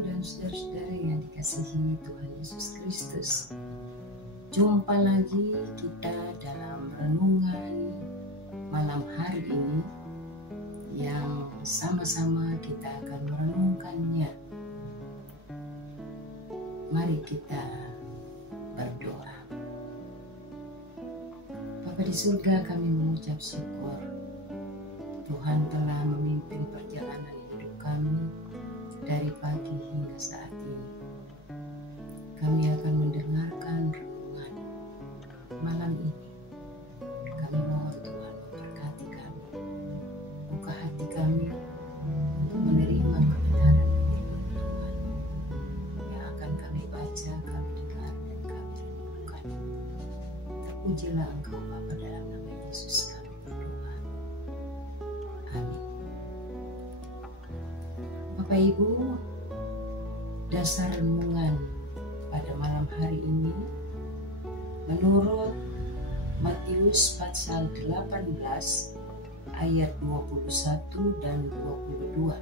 Ibu dan saudara-saudara yang dikasihi Tuhan Yesus Kristus, jumpa lagi kita dalam renungan malam hari ini yang sama-sama kita akan merenungkannya. Mari kita berdoa. Bapa di surga, kami mengucap syukur Tuhan telah memimpin perjalanan hidup kami dari pagi hingga saat ini. Kami akan mendengarkan renungan malam ini. Kami mohon Tuhan memberkati kami, buka hati kami untuk menerima kebenaran firman Tuhan yang akan kami baca, kami dengar, dan kami renungkan. Terpujilah Engkau Bapa, dalam nama Yesus kami berdoa. Amin. Bapak Ibu, dasar renungan pada malam hari ini menurut Matius pasal 18 ayat 21 dan 22.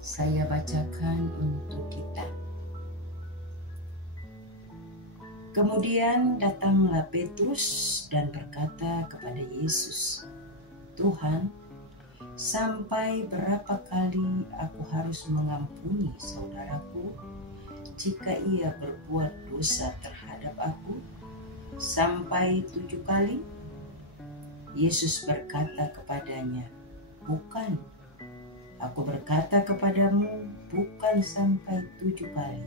Saya bacakan untuk kita. Kemudian datanglah Petrus dan berkata kepada Yesus, "Tuhan, sampai berapa kali aku harus mengampuni saudaraku jika ia berbuat dosa terhadap aku? Sampai 7 kali?" Yesus berkata kepadanya, "Bukan, aku berkata kepadamu, bukan sampai 7 kali,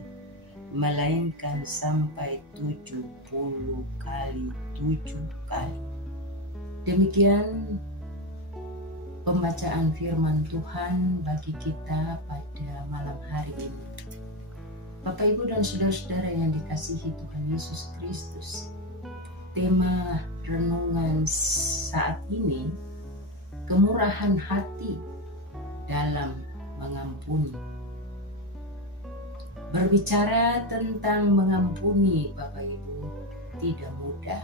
melainkan sampai 70 kali 7 kali." Demikian pembacaan firman Tuhan bagi kita pada malam hari ini. Bapak, Ibu, dan saudara-saudara yang dikasihi Tuhan Yesus Kristus, tema renungan saat ini kemurahan hati dalam mengampuni. Berbicara tentang mengampuni, Bapak Ibu, tidak mudah.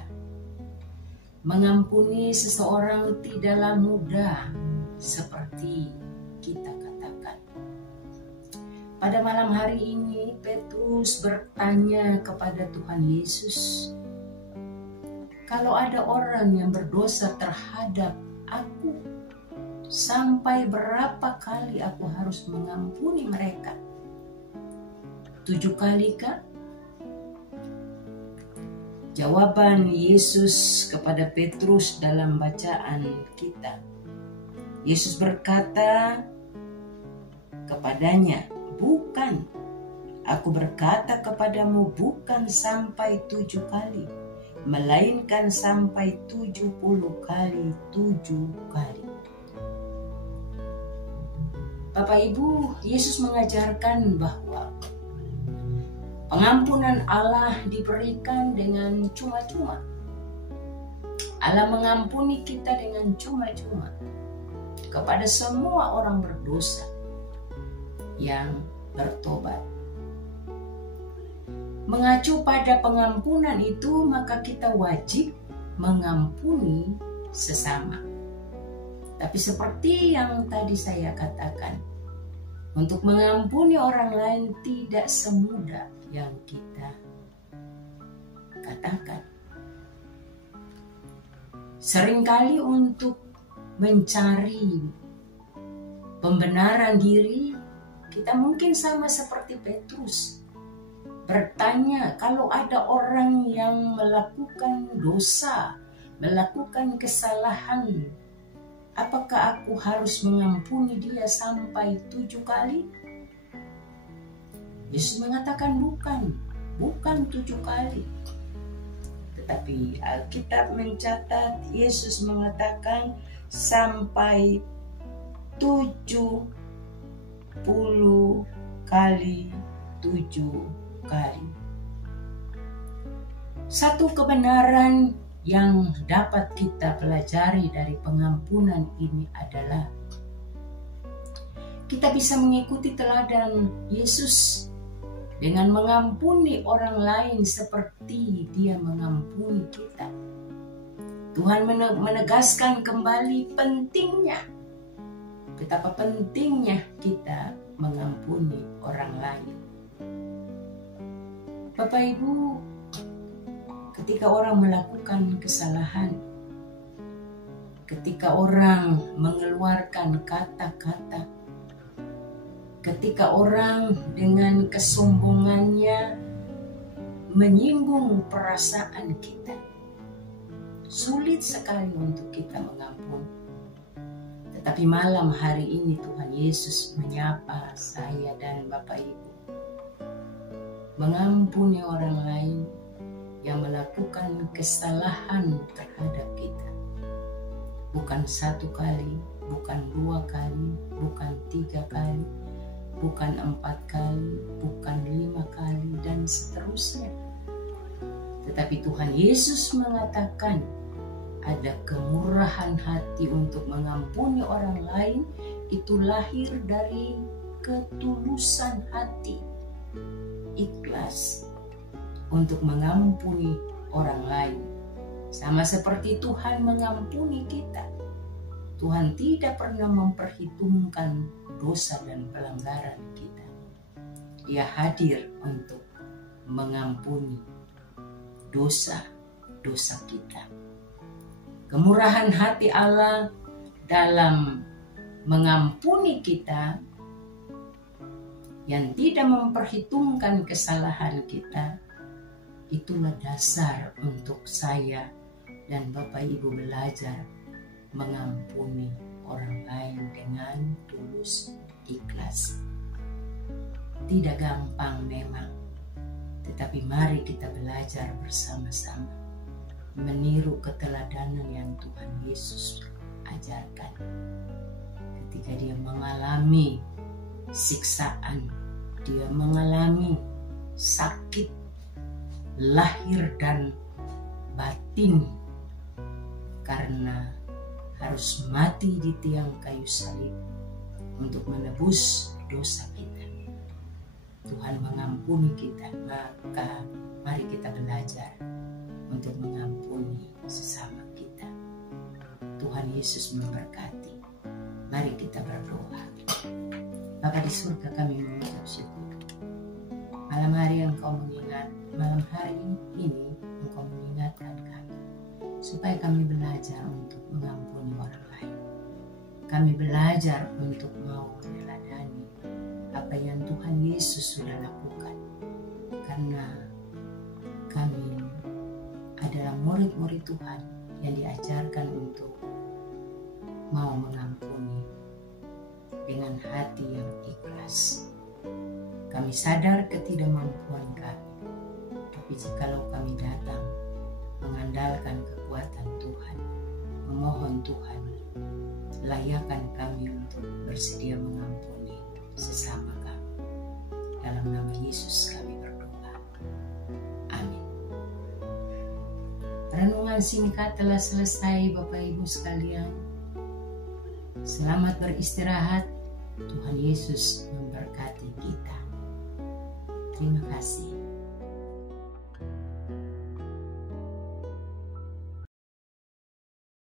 Mengampuni seseorang tidaklah mudah seperti kita katakan. Pada malam hari ini Petrus bertanya kepada Tuhan Yesus, "Kalau ada orang yang berdosa terhadap aku, sampai berapa kali aku harus mengampuni mereka? 7 kali kah?" Jawaban Yesus kepada Petrus dalam bacaan kita. Yesus berkata kepadanya, "Bukan, aku berkata kepadamu, bukan sampai 7 kali, melainkan sampai 70 kali 7 kali." Bapak Ibu, Yesus mengajarkan bahwa pengampunan Allah diberikan dengan cuma-cuma. Allah mengampuni kita dengan cuma-cuma kepada semua orang berdosa yang bertobat. Mengacu pada pengampunan itu, maka kita wajib mengampuni sesama. Tapi seperti yang tadi saya katakan, untuk mengampuni orang lain tidak semudah yang kita katakan. Seringkali untuk mencari pembenaran diri, kita mungkin sama seperti Petrus, bertanya, kalau ada orang yang melakukan dosa, melakukan kesalahan, apakah aku harus mengampuni dia sampai 7 kali? Yesus mengatakan bukan 7 kali. Tetapi Alkitab mencatat Yesus mengatakan sampai 70 kali 7 kali. Satu kebenaran yang dapat kita pelajari dari pengampunan ini adalah kita bisa mengikuti teladan Yesus dengan mengampuni orang lain seperti Dia mengampuni kita. Tuhan menegaskan kembali pentingnya, betapa pentingnya kita mengampuni orang lain. Bapak Ibu, ketika orang melakukan kesalahan, ketika orang mengeluarkan kata-kata, ketika orang dengan kesombongannya menyinggung perasaan kita, sulit sekali untuk kita mengampuni. Tetapi malam hari ini Tuhan Yesus menyapa saya dan Bapak Ibu, mengampuni orang lain yang melakukan kesalahan terhadap kita. Bukan 1 kali, bukan 2 kali, bukan 3 kali, bukan 4 kali, bukan 5 kali, dan seterusnya. Tetapi Tuhan Yesus mengatakan ada kemurahan hati untuk mengampuni orang lain, itu lahir dari ketulusan hati, ikhlas untuk mengampuni orang lain. Sama seperti Tuhan mengampuni kita. Tuhan tidak pernah memperhitungkan dosa dan pelanggaran kita. Dia hadir untuk mengampuni dosa-dosa kita. Kemurahan hati Allah dalam mengampuni kita, yang tidak memperhitungkan kesalahan kita, itulah dasar untuk saya dan Bapak Ibu belajar mengampuni orang lain dengan tulus, ikhlas. Tidak gampang memang, tetapi mari kita belajar bersama-sama meniru keteladanan yang Tuhan Yesus ajarkan. Ketika dia mengalami siksaan, dia mengalami sakit lahir dan batin karena harus mati di tiang kayu salib untuk menebus dosa kita. Tuhan mengampuni kita, maka mari kita belajar untuk mengampuni sesama kita. Tuhan Yesus memberkati. Mari kita berdoa. Bapa di surga, kami mengucap syukur. Malam hari ini Engkau mengingatkan kami supaya kami belajar untuk mengampuni orang lain. Kami belajar untuk mau meneladani apa yang Tuhan Yesus sudah lakukan, karena kami adalah murid-murid Tuhan yang diajarkan untuk mau mengampuni dengan hati yang ikhlas. Kami sadar ketidakmampuan kami, tapi jikalau kami datang mengandalkan kekuatan Tuhan, memohon Tuhan, layakan kami untuk bersedia mengampuni sesama kami. Dalam nama Yesus kami berdoa. Amin. Renungan singkat telah selesai, Bapak Ibu sekalian. Selamat beristirahat. Tuhan Yesus memberkati kita. Terima kasih.